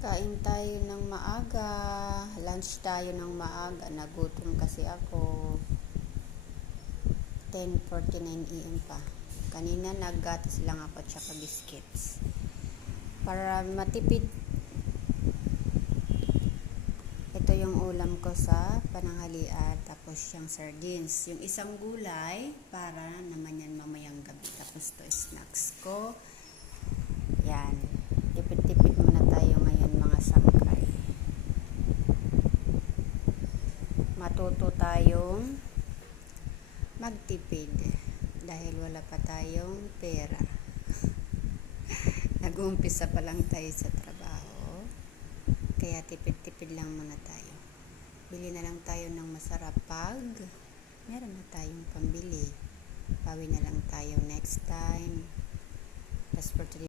Kain tayo ng maaga. Lunch tayo ng maaga. Nagutom kasi ako. 10:49 AM pa. Kanina naggatas lang ako tsaka biscuits. Para matipid. Ito yung ulam ko sa pananghalian. Tapos yung sardines. Yung isang gulay para naman yan mamayang gabi. Tapos to snacks ko. Yan. Tipid-tipid muna tayo ngayon mga sangkay. Matuto tayong magtipid dahil wala pa tayong pera. Nag-uumpisa pa lang tayo sa trabaho. Kaya tipid-tipid lang muna tayo. Bili na lang tayo ng masarap pag meron na tayong pambili. Bawi na lang tayo next time. That's for today.